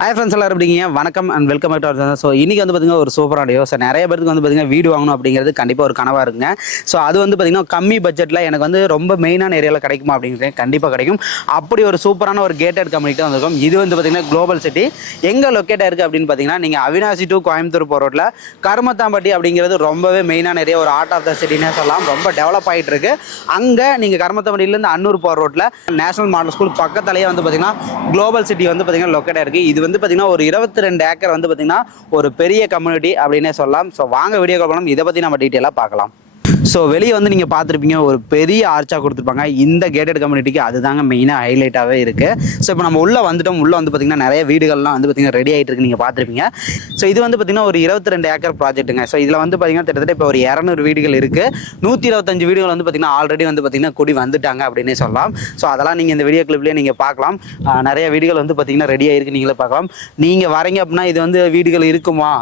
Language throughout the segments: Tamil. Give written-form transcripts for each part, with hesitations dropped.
ஹாய் ஃப்ரெண்ட்ஸ் எல்லாரும் எப்படிங்க வணக்கம் and welcome back to our channel. So இன்றைக்கி வந்து பார்த்திங்கன்னா ஒரு சூப்பரான வீடியோ. ஸோ நிறைய பேருக்கு வந்து பார்த்திங்கன்னா வீடு வாங்கணும் அப்படிங்கிறது கண்டிப்பாக ஒரு கனவாக இருக்குங்க. ஸோ அது வந்து பார்த்திங்கன்னா கம்மி பட்ஜெட்டில் எனக்கு வந்து ரொம்ப மெயினான ஏரியாவில் கிடைக்குமா அப்படிங்கிறது கண்டிப்பாக கிடைக்கும். அப்படி ஒரு சூப்பரான ஒரு கேட்டட் கம்யூனிட்டி தான் வந்திருக்கும். இது வந்து பார்த்திங்கன்னா குளோபல் சிட்டி எங்கே லொக்கேட்டாக இருக்குது அப்படின்னு பார்த்தீங்கன்னா நீங்கள் அவினாசி டு கோயம்புத்தூர் போகிற ரோட்டில் கருமத்தாம்பட்டி அப்படிங்கிறது ரொம்பவே மெயினான ஏரியா, ஒரு ஆர்ட் ஆஃப் த சிட்டினே சொல்லலாம். ரொம்ப டெவலப் ஆகிட்டு இருக்கு. அங்கே நீங்கள் கருமத்தாம்பட்டியிலேருந்து அன்னூர் போகிற ரோட்டில் நேஷனல் மாடல் ஸ்கூல் பக்கத்துலேயே வந்து பார்த்திங்கன்னா குளோபல் சிட்டி வந்து பார்த்திங்கன்னா லொக்கேட்டாக இருக்குது. இது வந்து பார்த்திங்கன்னா ஒரு 22 ஏக்கர் வந்து பார்த்திங்கன்னா ஒரு பெரிய கம்யூனிட்டி அப்படின்னே சொல்லலாம். ஸோ வாங்க வீடியோ கால் பண்ணலாம், இதை பற்றி நம்ம டீட்டெயிலாக பார்க்கலாம். ஸோ வெளியே வந்து நீங்கள் பார்த்துருப்பீங்க, ஒரு பெரிய ஆர்ச்சாக கொடுத்துருப்பாங்க. இந்த கேட்டட் கம்யூனிட்டிக்கு அதுதாங்க மெயினாக ஹைலைட்டாகவே இருக்குது. ஸோ இப்போ நம்ம உள்ளே வந்துட்டோம். உள்ளே வந்து பார்த்திங்கன்னா நிறைய வீடுகள்லாம் வந்து பார்த்திங்கன்னா ரெடி ஆகிட்டு இருக்கு, நீங்கள் பார்த்துருப்பீங்க. ஸோ இது வந்து பார்த்திங்கன்னா ஒரு 22 ஏக்கர் ப்ராஜெக்ட்டுங்க. ஸோ இதில் வந்து பார்த்திங்கன்னா கிட்டத்தட்ட இப்போ ஒரு 200 வீடுகள் இருக்குது. 125 வீடுகள் வந்து பார்த்திங்கன்னா ஆல்ரெடி வந்து பார்த்திங்கன்னா குடி வந்துட்டாங்க அப்படின்னே சொல்லலாம். ஸோ அதெல்லாம் நீங்கள் இந்த வீடியோ கிளிப்லேயே நீங்கள் பார்க்கலாம். நிறைய வீடுகள் வந்து பார்த்திங்கன்னா ரெடி ஆகிருக்கு, நீங்களே பார்க்கலாம். நீங்கள் வரீங்க அப்படின்னா இது வந்து வீடுகள் இருக்குமா,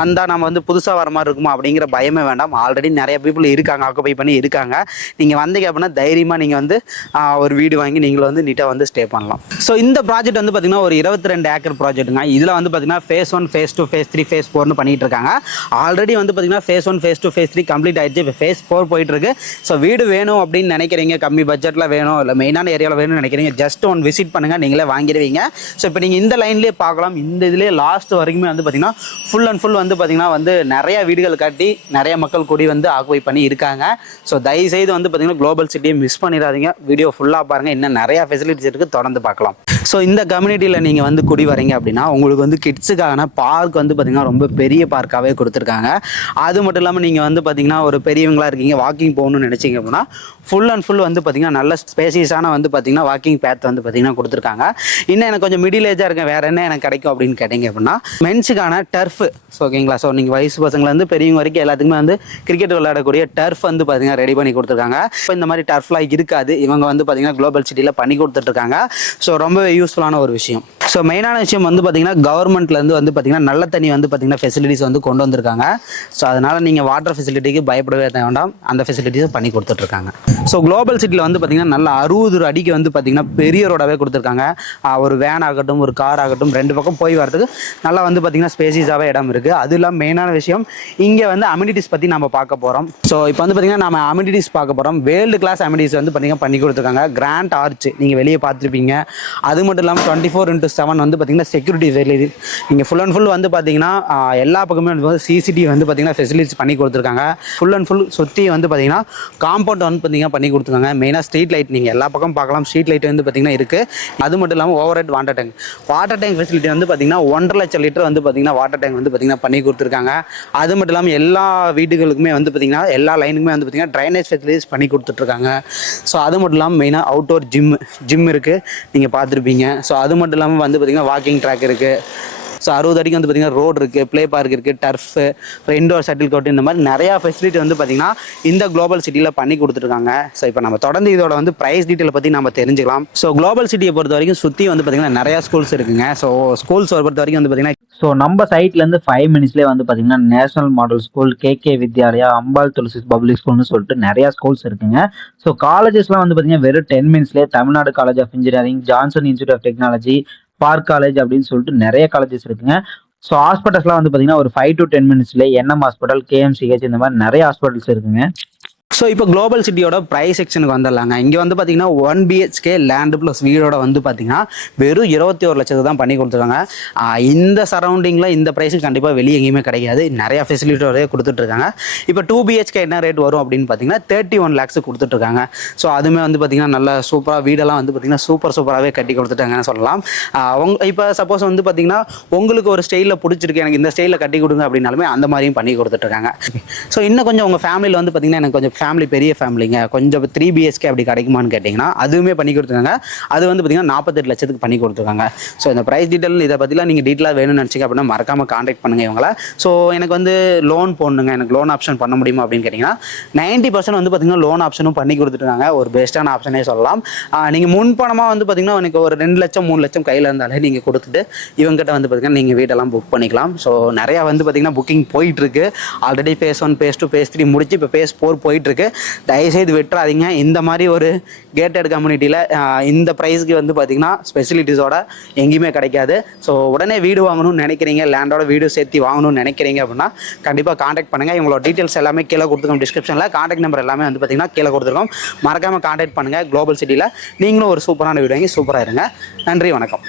வந்தால் நம்ம வந்து புதுசாக வர மாதிரி இருக்குமா அப்படிங்கிற பயமே வேண்டாம். ஆல்ரெடி நிறைய பீப்புள் இருக்காங்க, ஆக்குபை பண்ணி இருக்காங்க. நீங்கள் வந்தீங்க அப்படின்னா தைரியமாக நீங்கள் வந்து ஒரு வீடு வாங்கி நீங்களும் வந்து நீட்டாக வந்து ஸ்டே பண்ணலாம். ஸோ இந்த ப்ராஜெக்ட் வந்து பார்த்திங்கன்னா ஒரு 22 ஏக்கர் ப்ராஜெக்ட்டுங்க. இதில் வந்து பார்த்திங்கன்னா ஃபேஸ் 1, ஃபேஸ் 2, ஃபேஸ் 3, ஃபேஸ் 4 பண்ணிட்டு இருக்காங்க. ஆல்ரெடி வந்து பார்த்திங்கன்னா ஃபேஸ் 1, ஃபேஸ் 2, ஃபேஸ் 3 கம்ப்ளீட் ஆகிடுச்சு. இப்போ ஃபேஸ் 4 போயிட்டு இருக்கு. ஸோ வீடு வேணும் அப்படின்னு நினைக்கிறீங்க, கம்மி பட்ஜெட்டில் வேணும் இல்லை மெயினான ஏரியாவில் வேணும்னு நினைக்கிறீங்க, ஜஸ்ட் ஒன் விசிட் பண்ணுங்கள், நீங்களே வாங்கிடுவீங்க. ஸோ இப்போ நீங்கள் இந்த லைன்லேயே பார்க்கலாம். இந்த இதுலேயே லாஸ்ட் வரைக்குமே வந்து பார்த்திங்கன்னா ஃபுல் அண்ட் ஃபுல் வந்து பார்த்திங்கன்னா வந்து நிறைய வீடுகள் கட்டி நிறைய மக்கள் கூடி வந்து ஆக்குபை பண்ணி இருக்காங்க. ஸோ தயவுசெய்து வந்து பார்த்திங்கன்னா குளோபல் சிட்டியை மிஸ் பண்ணிடாதீங்க. வீடியோ ஃபுல்லாக பாருங்கள், இன்னும் நிறையா ஃபெசிலிட்டிஸ் இருக்குது, தொடர்ந்து பார்க்கலாம். ஸோ இந்த கம்யூனிட்டியில் நீங்கள் வந்து குடி வரீங்க அப்படின்னா உங்களுக்கு வந்து கிட்ஸுக்கான பார்க் வந்து பார்த்திங்கன்னா ரொம்ப பெரிய பார்க்காகவே கொடுத்துருக்காங்க. அது மட்டும் இல்லாமல் நீங்கள் வந்து பார்த்திங்கன்னா ஒரு பெரியவங்களாக இருக்கீங்க, வாக்கிங் போகணும்னு நினச்சிங்க அப்படின்னா ஃபுல் அண்ட் ஃபுல் வந்து பார்த்திங்கன்னா நல்ல ஸ்பேசியஸான வந்து பார்த்திங்கன்னா வாக்கிங் பேத் வந்து பார்த்திங்கன்னா கொடுத்துருக்காங்க. இன்னும் எனக்கு கொஞ்சம் மிடில் ஏஜாக இருக்கேன், வேறு என்ன எனக்கு கிடைக்கும் அப்படின்னு கேட்டிங்க அப்படின்னா மென்ஸுக்கான டர்ஃப். ஸோ ஓகேங்களா. ஸோ நீங்கள் வயசு பசங்கள்லேருந்து பெரியவங்க வரைக்கும் எல்லாத்துக்குமே வந்து கிரிக்கெட் விளையாடக்கூடிய டர்ஃப் வந்து பார்த்திங்கன்னா ரெடி பண்ணி கொடுத்துருக்காங்க. இப்போ இந்த மாதிரி டர்ஃப்லாம் இருக்காது, இவங்க வந்து பார்த்திங்கன்னா குளோபல் சிட்டியில் பண்ணி கொடுத்துட்ருக்காங்க. ஸோ ரொம்பவே யூஸ்ஃபுல்லான ஒரு விஷயம். ஸோ மெயினான விஷயம் வந்து பார்த்திங்கன்னா கவர்மெண்ட்லேருந்து வந்து பார்த்திங்கன்னா நல்ல தண்ணி வந்து பார்த்திங்கன்னா ஃபெசிலிட்டிஸ் வந்து கொண்டு வந்திருக்காங்க. ஸோ அதனால் நீங்கள் வாட்டர் ஃபெசிலிட்டிக்கு பயப்படவே வேண்டாம், அந்த ஃபெசிலிட்டிஸை பண்ணி கொடுத்துட்ருக்காங்க. ஸோ குளோபல் சிட்டியில் வந்து பார்த்திங்கன்னா நல்ல 60 அடிக்கு வந்து பார்த்திங்கன்னா பெரிய ரோடாகவே கொடுத்துருக்காங்க. ஒரு வேன் ஆகட்டும், ஒரு கார் ஆகட்டும், ரெண்டு பக்கம் போய் வரதுக்கு நல்லா வந்து பார்த்திங்கன்னா ஸ்பேசிஸாகவே இடம் இருக்குது. அது இல்லாமல் மெயினான விஷயம் இங்கே வந்து அம்யூனிட்டிஸ் பற்றி நம்ம பார்க்க போகிறோம். ஸோ இப்போ வந்து பார்த்திங்கன்னா நம்ம அம்யூனிட்டிஸ் பார்க்க போகிறோம். வேர்ல்டு கிளாஸ் அம்யூனிட்டிஸ் வந்து பார்த்திங்கன்னா பண்ணி கொடுத்துருக்காங்க. கிராண்ட் ஆர்ச் நீங்கள் வெளியே பார்த்துருப்பீங்க. அது மட்டும் இல்லாமல் 24/7 வந்து பார்த்திங்கன்னா செக்யூரிட்டி ஃபெசிலிட்டி. நீங்கள் ஃபுல் அண்ட் ஃபுல் வந்து பார்த்திங்கன்னா எல்லா பக்கமே வந்து சிசிடிவி வந்து பார்த்திங்கன்னா ஃபெசிலிட்டிஸ் பண்ணி கொடுத்துருக்காங்க. ஃபுல் அண்ட் ஃபுல் சுற்றி வந்து பார்த்திங்கன்னா காம்பவுண்ட் வந்து பார்த்திங்கன்னா பண்ணி கொடுத்துருக்காங்க. மெயினாக ஸ்ட்ரீட் லைட் நீங்கள் எல்லா பக்கம் பார்க்கலாம், ஸ்ட்ரீட் லைட் வந்து பார்த்திங்கன்னா இருக்குது. அது மட்டும் இல்லாமல் over head water tank facility வந்து பார்த்திங்கன்னா 1.5 லட்சம் லிட்டர் வந்து பார்த்திங்கன்னா வாட்டர் டேங்க் வந்து பார்த்திங்கன்னா பண்ணி கொடுத்துருக்காங்க. அது மட்டும் இல்லாமல் எல்லா வீடுகளுக்குமே வந்து பார்த்திங்கன்னா எல்லா லைனுக்குமே வந்து பார்த்திங்கன்னா ட்ரைனேஜ் ஃபெசிலிட்டிஸ் பண்ணி கொடுத்துட்ருக்காங்க. ஸோ அது மட்டும் இல்லாமல் மெயினாக அவுட்டோர் ஜிம் இருக்குது, நீங்கள் பார்த்துருப்பீங்க. ஸோ அது மட்டும் இல்லாமல் வந்து பார்த்திங்கன்னா வாக்கிங் ட்ராக் இருக்குது. ஸோ 60 அடிக்கு வந்து பார்த்திங்கன்னா ரோடு இருக்குது, ப்ளே பார்க் இருக்குது, டர்ஃபு, இண்டோர் ஷட்டில் கோர்ட், இந்த மாதிரி நிறையா ஃபெசிலிட்டி வந்து பார்த்திங்கன்னா இந்த குளோபல் சிட்டியில் பண்ணி கொடுத்துருக்காங்க. ஸோ இப்போ நம்ம தொடர்ந்து இதோட வந்து ப்ரைஸ் டீட்டெயில் பற்றி நம்ம தெரிஞ்சுக்கலாம். ஸோ குளோபல் சிட்டியை பொறுத்த வரைக்கும் சுற்றி வந்து பார்த்திங்கன்னா நிறையா ஸ்கூல்ஸ் இருக்குங்க. ஸோ ஸ்கூல்ஸ் பொறுத்த வரைக்கும் வந்து பார்த்திங்கன்னா நம்ம சைட்லேருந்து 5 மினிட்ஸ்லேயே வந்து பார்த்தீங்கன்னா national model school, KK Vidyalaya, Ambal Tulsi public ஸ்கூல்னு சொல்லிட்டு நிறையா ஸ்கூல்ஸ் இருக்குங்க. ஸோ காலேஜஸ்லாம் வந்து பார்த்தீங்கன்னா வெறும் 10 மினிட்ஸ்லேயே Tamil Nadu College of Engineering, Johnson Institute of Technology, Park College அப்படின்னு சொல்லிட்டு நிறைய காலேஜஸ் இருக்குங்க. ஸோ ஹாஸ்பிட்டல்ஸ்லாம் வந்து பார்த்தீங்கன்னா ஒரு 5 to 10 மினிட்ஸ்லேயே என்எம் ஹாஸ்பிட்டல், கேஎம்சிஹெச், இந்த மாதிரி நிறைய ஹாஸ்பிட்டல்ஸ் இருக்குங்க. ஸோ இப்போ குளோபல் சிட்டியோட ப்ரைஸ் செக்ஷனுக்கு வந்துடலாங்க. இங்கே வந்து பார்த்திங்கன்னா 1 BHK லேண்டு ப்ளஸ் வீடோட வந்து பார்த்திங்கன்னா வெறும் 21 லட்சத்துக்கு தான் பண்ணி கொடுத்துருக்காங்க. இந்த சரௌண்டிங்கில் இந்த ப்ரைஸுக்கு கண்டிப்பாக வெளியே எங்கேயுமே கிடைக்காது, நிறையா ஃபெசிலிட்டியோடய கொடுத்துட்ருக்காங்க. இப்போ 2 BHK என்ன ரேட் வரும் அப்படின்னு பார்த்தீங்கன்னா 31 lakhs கொடுத்துட்ருக்காங்க. ஸோ அதுவுமே வந்து பார்த்திங்கன்னா நல்ல சூப்பராக வீடெல்லாம் வந்து பார்த்திங்கன்னா சூப்பராகவே கட்டி கொடுத்துட்டாங்கன்னு சொல்லலாம். இப்போ சப்போஸ் வந்து பார்த்திங்கன்னா உங்களுக்கு ஒரு ஸ்டைலில் பிடிச்சிருக்கு, எனக்கு இந்த ஸ்டைலில் கட்டி கொடுங்க அப்படின்னாலுமே அந்த மாதிரியும் பண்ணி கொடுத்துட்ருக்காங்க. ஸோ இன்னும் கொஞ்சம் உங்கள் ஃபேமிலியில் வந்து பார்த்திங்கன்னா எனக்கு கொஞ்சம் ஃபேமிலி பெரிய ஃபேமிலிங்க, கொஞ்சம் 3 BHK அப்படி கிடைக்குமான்னு கேட்டிங்கன்னா அதுவுமே பண்ணி கொடுத்துருக்காங்க. அது வந்து பார்த்திங்கன்னா 48 லட்சத்துக்கு பண்ணி கொடுத்துருக்காங்க. ஸோ இந்த ப்ரைஸ் டீட்டெயில் இதை பற்றிலாம் நீங்கள் டீட்டெயிலாக வேணும்னு நினச்சிங்க அப்படின்னா மறக்காமல் காண்டாக்ட் பண்ணுங்கள் இவங்கள. ஸோ எனக்கு வந்து லோன் போடணுங்க, எனக்கு லோன் ஆப்ஷன் பண்ண முடியுமா அப்படின்னு கேட்டிங்கன்னா 90% வந்து பார்த்திங்கன்னா லோன் ஆப்ஷனும் பண்ணி கொடுத்துருக்காங்க. ஒரு பெஸ்ட்டான ஆப்ஷனே சொல்லலாம். நீங்கள் முன்பணமாக வந்து பார்த்திங்கன்னா எனக்கு ஒரு 2 லட்சம் 3 லட்சம் கையில் இருந்தாலே நீங்கள் கொடுத்துட்டு இவங்ககிட்ட வந்து பார்த்திங்கன்னா நீங்கள் வீட்டெல்லாம் புக் பண்ணிக்கலாம். ஸோ நிறையா வந்து பார்த்திங்கன்னா புக்கிங் போயிட்டுருக்கு. ஆல்ரெடி phase 1, phase 2, phase 3 முடிச்சு இப்போ phase 4 போயிட்டுருக்கு. போயிட்டுருக்கு. தயவுசெய்து விட்டுறாதீங்க. இந்த மாதிரி ஒரு கேட்டட் கம்யூனிட்டியில் இந்த ப்ரைஸ்க்கு வந்து பார்த்திங்கன்னா ஸ்பெசிலிட்டிஸோட எங்கேயுமே கிடைக்காது. ஸோ உடனே வீடு வாங்கணும்னு நினைக்கிறீங்க, லேண்டோட வீடு சேர்த்து வாங்கணும்னு நினைக்கிறீங்க அப்படின்னா கண்டிப்பாக காண்டாக்ட் பண்ணுங்கள். இவங்களோட டீட்டெயில்ஸ் எல்லாமே கீழே கொடுத்துருக்கோம், டிஸ்கிரிப்ஷனில் காண்டாக்ட் நம்பர் எல்லாமே வந்து பார்த்திங்கன்னா கீழே கொடுத்துருக்கோம். மறக்காமல் காண்டாக்ட் பண்ணுங்கள். குளோபல் சிட்டியில் நீங்களும் ஒரு சூப்பரான வீடு வாங்கி சூப்பராக இருங்க. நன்றி, வணக்கம்.